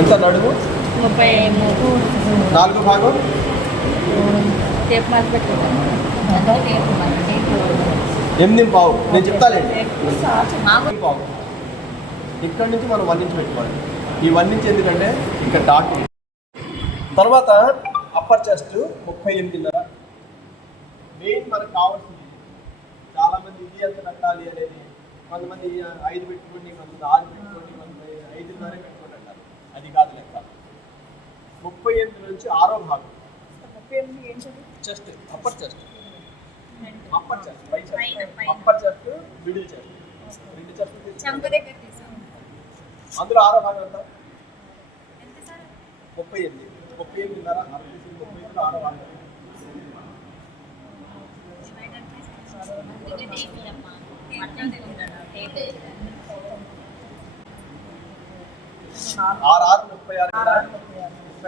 ఎంత నడుము 33 4 భాగం టేప్ మార్క్ పెట్టుకుంటాను. 8.5 నేను చెప్తాలేండి. 8.5 ఇక్కడ నుంచి మనం 1 ఇంచ్ పెట్టుకోవాలి. ఈ 1 ఇంచ్ ఎందుకంటే ఇక్కడ డాట్. తర్వాత అప్పర్ చెస్ట్ 38.5. మెయిన్ మనకు కావాల్సింది చాలామంది ఇది ఎంత కట్టాలి అనేది, కొంతమంది 5 పెట్టుకోండి, కొంతమంది 6 పెట్టుకోండి, కొంతమంది 5.5 పెట్టుకోండి అంటారు. అది కాదు లెక్క. 38 నుంచి 6వ భాగం chest, upper chest, upper chest, upper chest, middle chest, రెండు చెస్ట్ అందులో 6వ భాగం ఎంత? 38. 38.5 38 6వ భాగం. ఆరు 36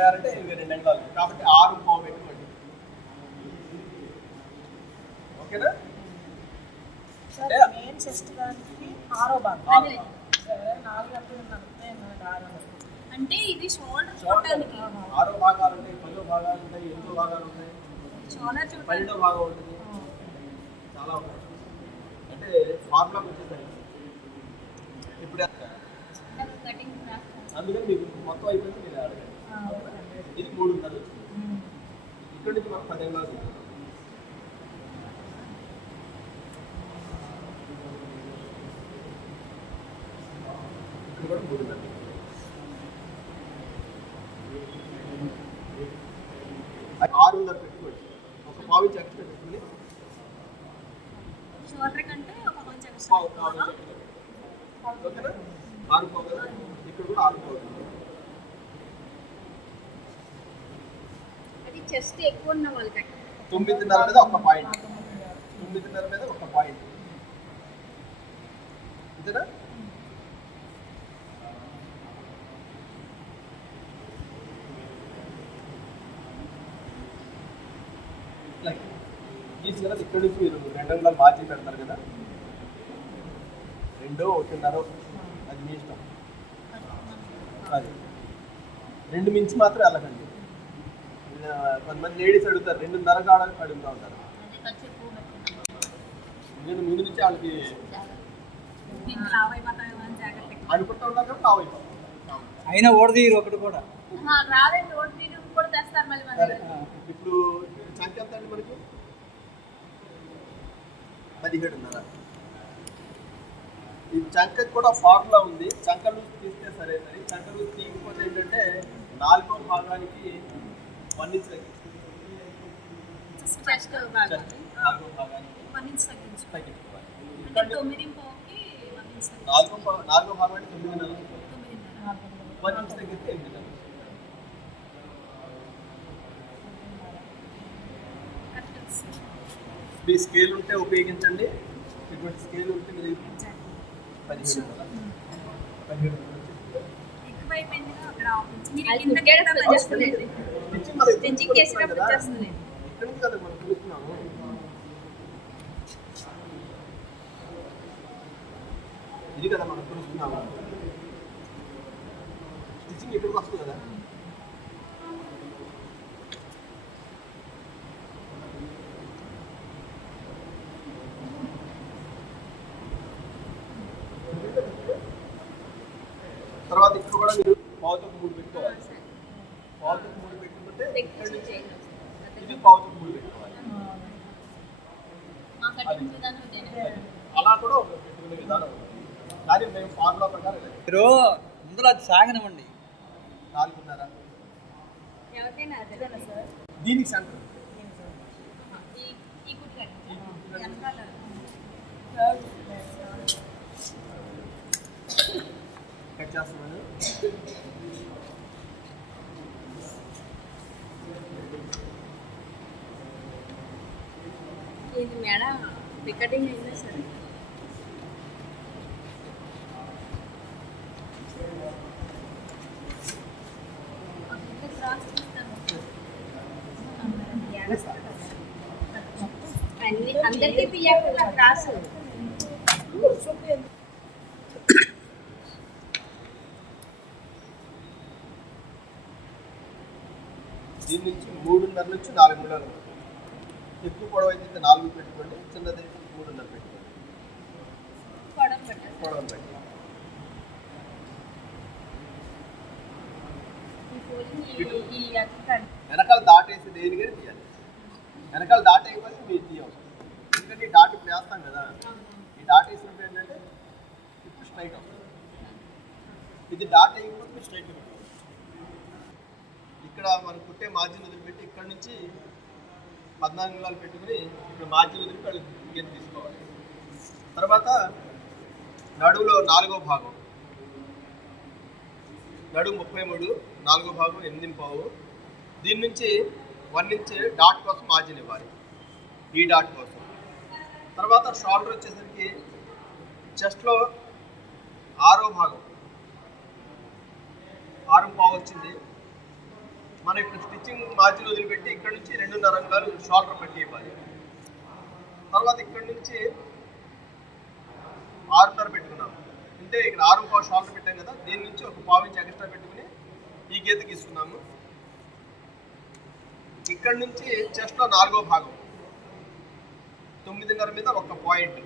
అంటే ఇవి 2 అంగుళాలు కాబట్టి 6.5 పెట్టుకోండి. ఓకేనా? మెయిన్ చెస్ట్ దానికి 6వ భాగం అంటే ఇది షోల్డర్ చూడడానికి 6వ భాగాలు ఉంటాయి, 10వ భాగాలు ఉంటాయి, 8వ భాగాలు ఉంటాయి, షోల్డర్ 12వ భాగం ఉంటుంది, చాలా ఉంటాయి. అంటే ఫార్ములా వచ్చేసరికి ఇప్పుడు అందుకని మీకు మొత్తం అయిపోయింది. మీరు అడగండి. ఇది 3.5 వచ్చింది. ఇక్కడ నుంచి మనం 10 అంగుళాలు ఇక్కడ కూడా 3.5. అది 6.5 పెట్టుకోండి. ఒక పావు ఇంచ్ ఎక్స్ట్రా పెట్టుకుని షోల్డర్ కంటే ఒక కొంచెం ఓకేనా? 6.5 కదా. ఇక్కడ కూడా 6.5. అది చెస్ట్ ఎక్కువ ఉన్న వాళ్ళకి 9.5 మీద ఒక పాయింట్, 9.5 మీద ఒక పాయింట్, అంతేనా? లైక్ ఈజీగా ఇక్కడ నుంచి మీరు 2 అంగుళాలు మార్చి పెడతారు కదా, 2 1.5 అది మీ ఇష్టం. అది 2 మించి మాత్రం వెళ్ళకండి. కొంతమంది లేడీస్ అడుగుతారు 2.5 కావడానికి అడుగుతూ ఉంటారు. నేను ముందు నుంచి వాళ్ళకి అనుకుంటూ ఉంటాను కాబట్టి లావు అయిపోతాం. అయినా ఓడదీరు ఒకటి కూడా సరే, ఇప్పుడు సంఖ్య ఎంత అండి మనకి? 17.5. ఈ చంకకి కూడా ఫార్ములా ఉంది. చంక లూజ్ తీస్తే సరే, చంక లూజ్ తీయకపోతే ఏంటంటే 4వ భాగానికి 1 ఇంచ్ తగ్గించుకోవాలి. 4వ భాగానికి 1 ఇంచ్ తగ్గించుకోవాలి. 4వ భాగానికి 9.5, 1 ఇంచ్ తగ్గిస్తే 8.5. మీ స్కేల్ ఉంటే ఉపయోగించండి. ఇటువంటి స్కేల్ ఉంటే మీరు 17 కదా, 17 స్టిచ్చింగ్ చేసినప్పుడు వచ్చేస్తుంది. ఇక్కడ నుంచి కదా మనం చూస్తున్నాము. ఇది కదా మనం చూస్తున్నాము. స్టిచ్చింగ్ ఇక్కడికి వస్తుంది కదా. తర్వాత ఇక్కడ కూడా మీరు పావుతకు 3 పెట్టుకోవాలి. పావుతకు 3 పెట్టుకుంటే ఇక్కడ నుంచి ఇది పావుతకు 3 పెట్టుకోవాలి. అలా కూడా ఒక పెట్టుకునే విధానం ఉంది. కానీ మేము ఫార్ములా ప్రకారం మీరు ముందర అది సాగనివ్వండి. 4.5 దీనికి సెంటర్ కట్ చేస్తున్నాను. ఇది మేడం రికార్డింగ్ అయిందా సార్? అందరికీ తీయకుండా క్రాస్ దీని నుంచి 3.5 నుంచి 4 అంగుళాలు. ఎక్కువ పొడవు అయితే 4 పెట్టుకోండి, చిన్నదైతే 3.5 పెట్టుకోండి. పొడవు పెట్టి వెనకాల దాటేసి దేనికైనా తీయాలి. వెనకాల దాటేయకపోతే మీరు తీయవచ్చు. ఎందుకంటే ఈ డాట్ ఇప్పుడు వేస్తాం కదా, ఈ డాట్ వేసినప్పుడు ఏంటంటే ఇప్పుడు స్ట్రైట్ వస్తుంది. ఇది డాట్ వేయకపోతే మీరు స్ట్రైట్ పెట్టుకోవచ్చు. ఇక్కడ మనం కుట్టే మార్జిన్ వదిలిపెట్టి ఇక్కడ నుంచి 14 అంగుళాలు పెట్టుకుని ఇక్కడ మార్జిన్ వదిలిపెట్టి వాళ్ళు గీత తీసుకోవాలి. తర్వాత నడువులో 4వ భాగం, నడుము 33, 4వ భాగం 8.5. దీని నుంచి 1 ఇంచ్ డాట్ కోసం మార్జిన్ ఇవ్వాలి, ఈ డాట్ కోసం. తర్వాత షోల్డర్ వచ్చేసరికి చెస్ట్లో 6వ భాగం 6.5 వచ్చింది. మనం ఇక్కడ స్టిచ్చింగ్ మార్జిన్ వదిలిపెట్టి ఇక్కడ నుంచి 2.5 అంగుళాలు షోల్డర్ పట్టి ఇవ్వాలి. తర్వాత ఇక్కడ నుంచి 6.5 పెట్టుకున్నాం, అంటే ఇక్కడ 6.5 షోల్డర్ పెట్టాం కదా, దీని నుంచి ఒక 1/4 ఇంచ్ ఎక్స్ట్రా పెట్టుకుని ఈ గీత గీసుకున్నాము. ఇక్కడ నుంచి చెస్ట్లో 4వ భాగం 9.5 మీద ఒక పాయింట్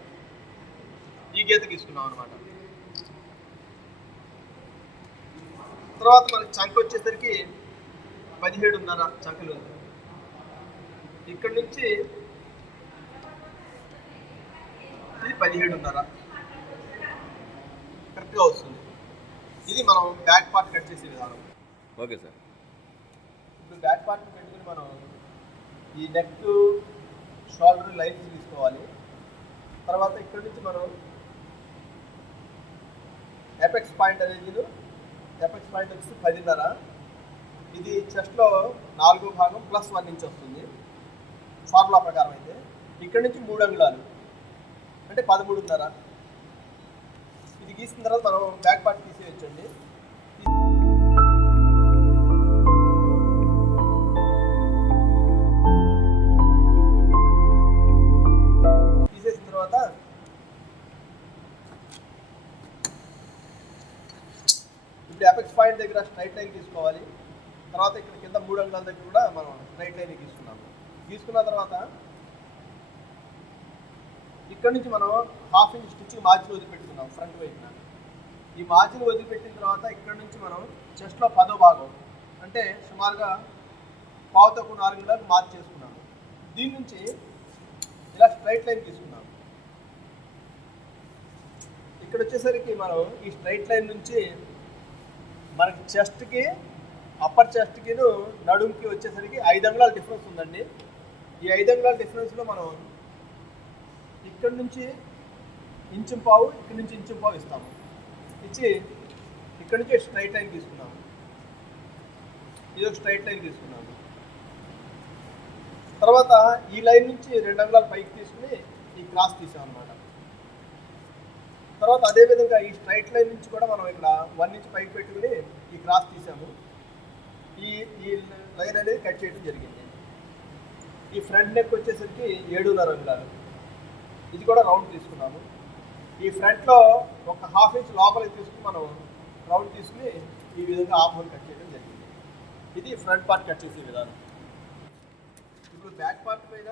ఈ గీత గీసుకున్నాం అనమాట. తర్వాత మనకి చంక వచ్చేసరికి 17.5 చంకలు. ఇక్కడ నుంచి ఇది 17.5 కరెక్ట్గా వస్తుంది. ఇది మనం బ్యాక్ పార్ట్ కట్ చేసే విధానం. Okay sir. ఇప్పుడు బ్యాక్ పార్ట్ పెట్టుకుని మనం ఈ నెక్ షోల్డర్ లైన్స్ తీసుకోవాలి. తర్వాత ఇక్కడ నుంచి మనం ఎపెక్స్ పాయింట్ అనేది, ఎపెక్స్ పాయింట్ వచ్చి 10.5. ఇది చెస్ట్లో 4వ భాగం ప్లస్ 1 ఇంచ్ వస్తుంది ఫార్ములా ప్రకారం. అయితే ఇక్కడ నుంచి 3 అంగుళాలు అంటే 13.5. ఇది గీసిన తర్వాత మనం బ్యాక్ పార్ట్ తీసేయచ్చండి. తీసేసిన తర్వాత ఇప్పుడు ఎపెక్స్ పాయింట్ దగ్గర స్ట్రైట్ లైన్ తీసుకోవాలి. తర్వాత ఇక్కడ కింద 3 అంగుళాల దగ్గర కూడా మనం స్ట్రైట్ లైన్ గీసుకున్నాము. గీసుకున్న తర్వాత ఇక్కడ నుంచి మనం 1/2 ఇంచ్ స్టిచ్చింగ్ మార్జిన్ వదిలిపెట్టుకున్నాం ఫ్రంట్ వైపున. ఈ మార్జిన్ వదిలిపెట్టిన తర్వాత ఇక్కడ నుంచి మనం చెస్ట్లో 10వ భాగం అంటే సుమారుగా 1/4 4 అంగుళాలు మార్క్ చేసుకున్నాము. దీని నుంచి ఇలా స్ట్రైట్ లైన్ తీసుకున్నాము. ఇక్కడ వచ్చేసరికి మనం ఈ స్ట్రైట్ లైన్ నుంచి మనకి చెస్ట్కి, అప్పర్ చెస్ట్కి నడుముకి వచ్చేసరికి 5 అంగుళాల డిఫరెన్స్ ఉందండి. ఈ 5 అంగుళాల డిఫరెన్స్లో మనం ఇక్కడ నుంచి 1.5 ఇంచ్, ఇక్కడ నుంచి 1.5 ఇంచ్ ఇస్తాము. ఇచ్చి ఇక్కడ నుంచి స్ట్రైట్ లైన్ తీసుకున్నాము. ఇది ఒక స్ట్రైట్ లైన్ తీసుకున్నాము. తర్వాత ఈ లైన్ నుంచి 2 అంగుళాలు పైకి తీసుకుని ఈ క్రాస్ తీసాం అన్నమాట. తర్వాత అదేవిధంగా ఈ స్ట్రైట్ లైన్ నుంచి కూడా మనం ఇక్కడ 1 ఇంచ్ పైకి పెట్టుకుని ఈ క్రాస్ తీసాము. ఈ లైన్ అనేది కట్ చేయడం జరిగింది. ఈ ఫ్రంట్ నెక్ వచ్చేసరికి 7.5 అంగుళాలు. ఇది కూడా రౌండ్ తీసుకున్నాము. ఈ ఫ్రంట్లో ఒక 1/2 ఇంచ్ లోపలికి తీసుకుని మనం రౌండ్ తీసుకుని ఈ విధంగా హాఫ్ హోల్ కట్ చేయడం జరిగింది. ఇది ఫ్రంట్ పార్ట్ కట్ చేసే విధానం. ఇప్పుడు బ్యాక్ పార్ట్ పైన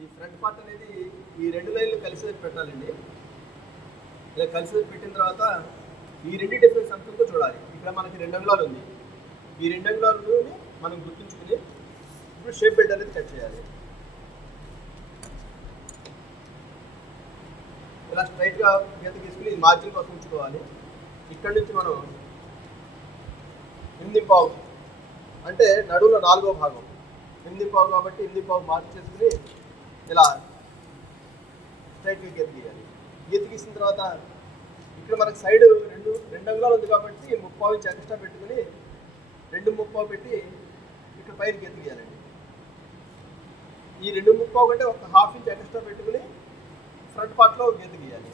ఈ ఫ్రంట్ పార్ట్ అనేది ఈ 2 లైన్లు కలిసి పెట్టాలండి. ఇలా కలిసి పెట్టిన తర్వాత ఈ 2 డిఫరెన్స్ అంతా చూడాలి. ఇక్కడ మనకి 2 అంగుళాలు ఉంది. ఈ 2 అంగుళాలని మనం గుర్తుంచుకుని ఇప్పుడు షేప్ బెల్ట్ అనేది కట్ చేయాలి. ఇలా స్ట్రైట్గా గీత తీసుకుని మార్జిన్ కోసం ఉంచుకోవాలి. ఇక్కడ నుంచి మనం 8.5 అంటే నడువులో 4వ భాగం 8.5 కాబట్టి 8.5 మార్క్ చేసుకుని ఇలా స్ట్రైట్గా గీత గీయాలి. గీత గీసిన తర్వాత ఇక్కడ మనకి సైడ్ 2 అంగుళాలు ఉంది కాబట్టి 3/4 ఇంచ్ ఎక్స్ట్రా పెట్టుకుని 2.5 పెట్టి ఇక్కడ పైన గీత గీయాలండి. ఈ 2.5 కంటే ఒక 1/2 ఇంచ్ ఎక్స్ట్రా పెట్టుకుని ఫ్రంట్ పార్ట్లో గీత గీయాలి.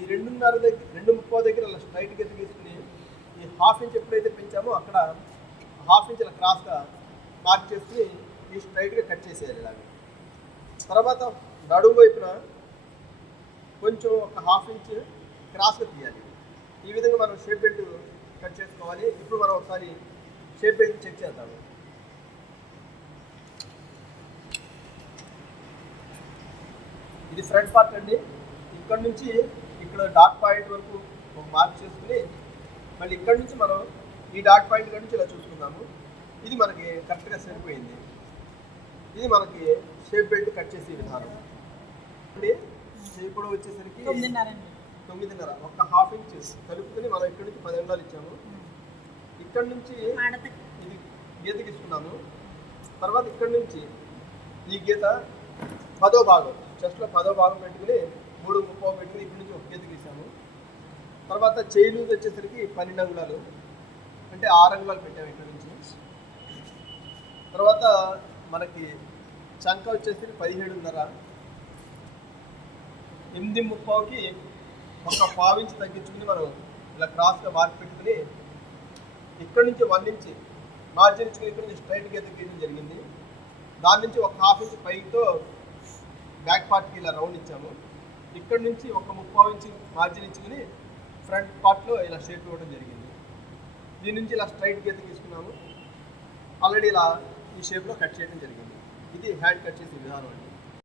ఈ 2.5 దగ్గర 2.5 దగ్గర అలా స్ట్రైట్ గీత గీసుకుని ఈ 1/2 ఇంచ్ ఎప్పుడైతే పెంచామో అక్కడ 1/2 ఇంచ్ ఇలా క్రాస్గా మార్క్ చేసుకుని ఈ స్ట్రైట్గా కట్ చేసేయాలి. ఇలాగే తర్వాత నడుము వైపున కొంచెం ఒక 1/2 ఇంచ్ క్రాస్గా తీయాలి. ఈ విధంగా మనం షేప్ బెల్ట్ కట్ చేసుకోవాలి. ఇప్పుడు మనం ఒకసారి షేప్ బెల్ట్ చెక్ చేద్దాము. ఇది ఫ్రంట్ పార్ట్ అండి. ఇక్కడ నుంచి ఇక్కడ డాట్ పాయింట్ వరకు ఒక మార్క్ చేసుకుని మళ్ళీ ఇక్కడ నుంచి మనం ఈ డాట్ పాయింట్ నుంచి ఇలా చూసుకుందాము. ఇది మనకి కరెక్ట్గా సరిపోయింది. ఇది మనకి షేప్ బెల్ట్ కట్ చేసే విధానం అండి. షేప్ కూడా వచ్చేసరికి 9.5 ఒక హాఫ్ ఇంచ్ కలుపుకొని మనం ఇక్కడ నుంచి 10 అంగుళాలు ఇచ్చాము. ఇక్కడ నుంచి ఇది గీత గీసుకున్నాము. తర్వాత ఇక్కడ నుంచి ఈ గీత 10వ భాగం చెస్ట్లో 10వ భాగం పెట్టుకుని 3.30 పెట్టుకుని ఇక్కడ నుంచి ఒక గీత గీసాము. తర్వాత చేయి లూజ్ వచ్చేసరికి 12 అంగుళాలు అంటే 6 అంగుళాలు పెట్టాము ఇక్కడ నుంచి. తర్వాత మనకి చంక వచ్చేసరికి 17.5. 8.30కి ఒక పావు ఇంచ్ తగ్గించుకుని మనం ఇలా క్రాస్గా మార్క్ పెట్టుకుని ఇక్కడ నుంచి 1 ఇంచ్ మార్జిన్ ఇచ్చుకుని ఇక్కడ నుంచి స్ట్రైట్ గీత గీయడం జరిగింది. దాని నుంచి ఒక హాఫ్ ఇంచ్ పైతో బ్యాక్ పార్ట్కి ఇలా రౌండ్ ఇచ్చాము. ఇక్కడ నుంచి ఒక 30 ఇంచ్ మార్జిన్ ఇచ్చుకుని ఫ్రంట్ పార్ట్లో ఇలా షేప్ ఇవ్వడం జరిగింది. దీని నుంచి ఇలా స్ట్రైట్ గీత తీసుకున్నాము. ఆల్రెడీ ఇలా ఈ షేప్లో కట్ చేయడం జరిగింది. ఇది హ్యాండ్ కట్ చేసే విధానం అండి.